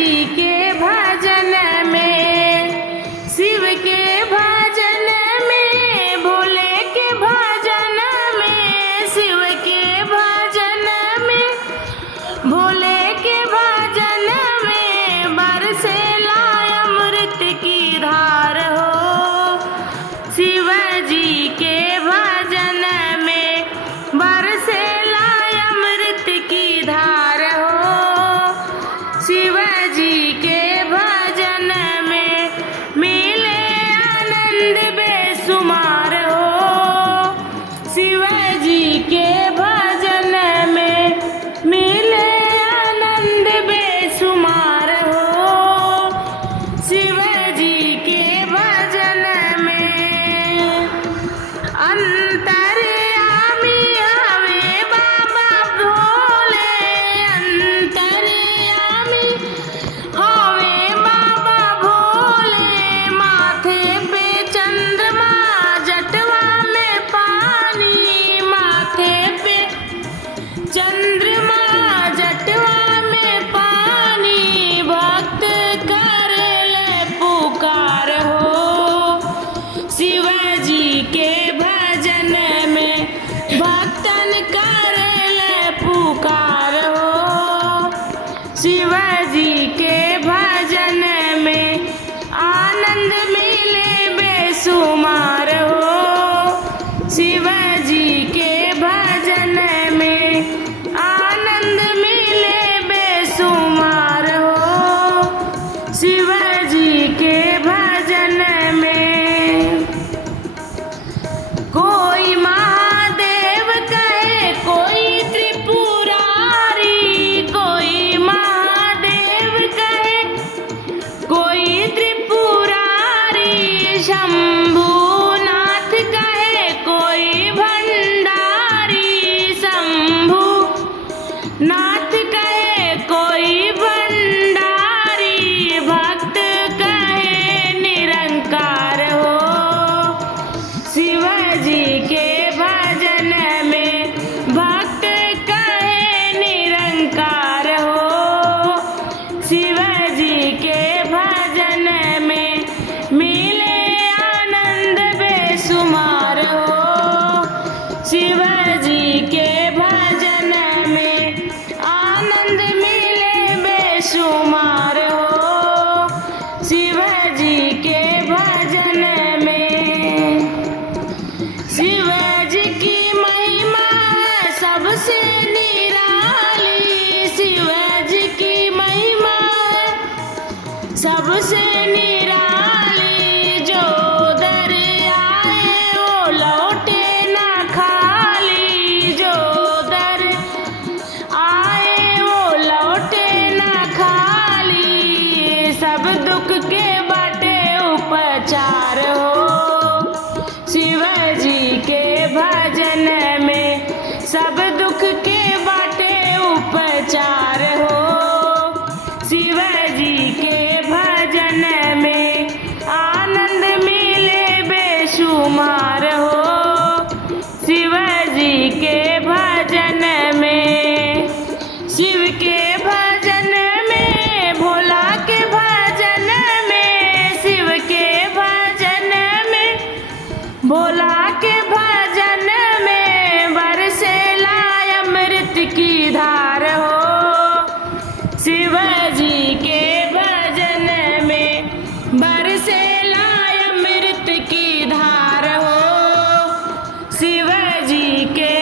जी के भजन में, शिव के भजन में, भोले के भजन में, शिव के भजन में, भोले के भजन में बरसेला अमृत की धार हो। शिव जी के भजन में बरसेला अमृत की धार हो। शिव जी के भजन में मिले आनंद बेसुमार हो। शिव जी के भजन में मिले आनंद बेसुमार हो। शिव जी के भजन में अंतर्यामी हवे बाबा भोले, अंतर्यामी हवे बाबा भोले। माथे पे चंद्रमा जटवा में पानी, माथे पे चंद्रमा जटवा में पानी, भक्त कर ले पुकार हो। शिव जी के भजन में भक्तन कर ले पुकार हो। शिव जी के भजन में आनंद मिले बेसुमार हो। शिव जी के भजन में आनंद मिले बेसुमार हो। शिव जी के भजन में कोई महादेव कहे, कोई त्रिपुरारी, कोई महादेव कहे, कोई त्रिपुरारी, शंभुनाथ कहे, कोई भंडारी, शंभु नाथ कहे, कोई भंडारी, भक्त कहे निरंकार हो। शिव जी के भजन में भक्त कहे निरंकार हो। शिव जी के भजन में मिले आनंद बेसुमार हो। शिव जी के भजन में आनंद मिले बेसुमार हो। शिव जी के भजन में शिव जी की महिमा है सबसे निराली, शिव जी की महिमा है सबसे निराली। जो दर आए वो लौटे ना खाली, जो दर आए वो लौटे ना खाली। सब दुख के बाटे उपचार हो। शिव जी के भजन में सब दुख के बाटे उपचार हो। शिव जी के भजन में आनंद मिले बेशुमार हो। शिव जी के भजन में, शिव के भजन में, भोला के भजन में, शिव के भजन में, भोला के भजन में बरसेला अमृत की धार हो। शिव जी के भजन में बरसेला अमृत की धार हो। शिव जी के